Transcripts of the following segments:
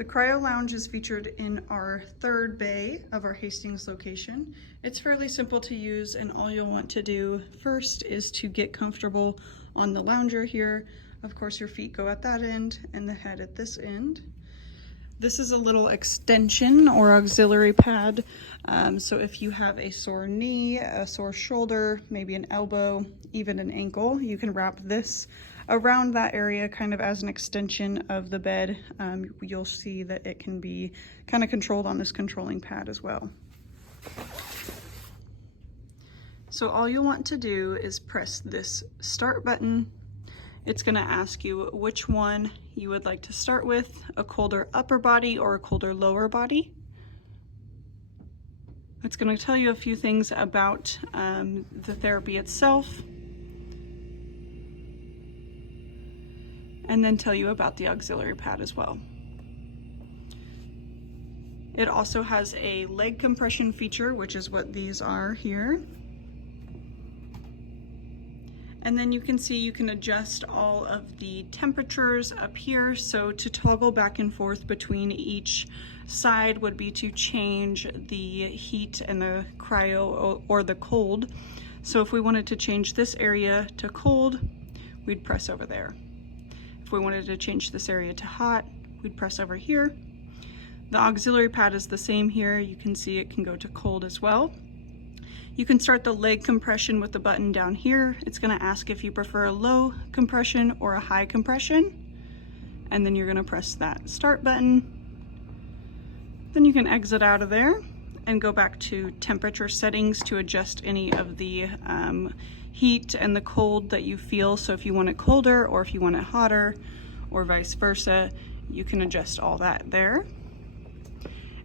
The CryoLounge is featured in our third bay of our Hastings location. It's fairly simple to use, and all you'll want to do first is to get comfortable on the lounger here. Of course, your feet go at that end and the head at this end. This is a little extension or auxiliary pad. So if you have a sore knee, a sore shoulder, maybe an elbow, even an ankle, you can wrap this around that area kind of as an extension of the bed. You'll see that it can be kind of controlled on this controlling pad as well. So all you'll want to do is press this start button. It's going to ask you which one you would like to start with, a colder upper body or a colder lower body. It's going to tell you a few things about the therapy itself, and then tell you about the auxiliary pad as well. It also has a leg compression feature, which is what these are here. And then you can see you can adjust all of the temperatures up here. So to toggle back and forth between each side would be to change the heat and the cryo or the cold. So if we wanted to change this area to cold, we'd press over there. If we wanted to change this area to hot, we'd press over here. The auxiliary pad is the same here. You can see it can go to cold as well. You can start the leg compression with the button down here. It's going to ask if you prefer a low compression or a high compression. And then you're going to press that start button. Then you can exit out of there and go back to temperature settings to adjust any of the heat and the cold that you feel. So if you want it colder or if you want it hotter or vice versa, you can adjust all that there.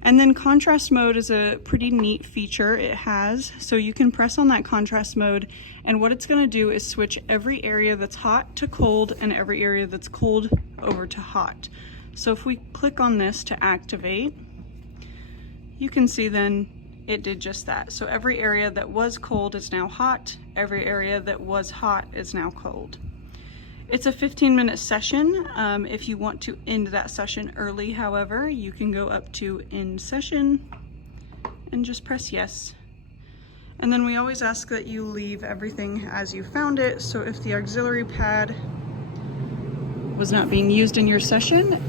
And then contrast mode is a pretty neat feature it has. So you can press on that contrast mode, and what it's going to do is switch every area that's hot to cold and every area that's cold over to hot. So if we click on this to activate, you can see then it did just that. So every area that was cold is now hot. Every area that was hot is now cold. It's a 15-minute session. If you want to end that session early, however, you can go up to end session and just press yes. And then we always ask that you leave everything as you found it. So if the auxiliary pad was not being used in your session,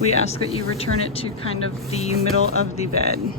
we ask that you return it to kind of the middle of the bed.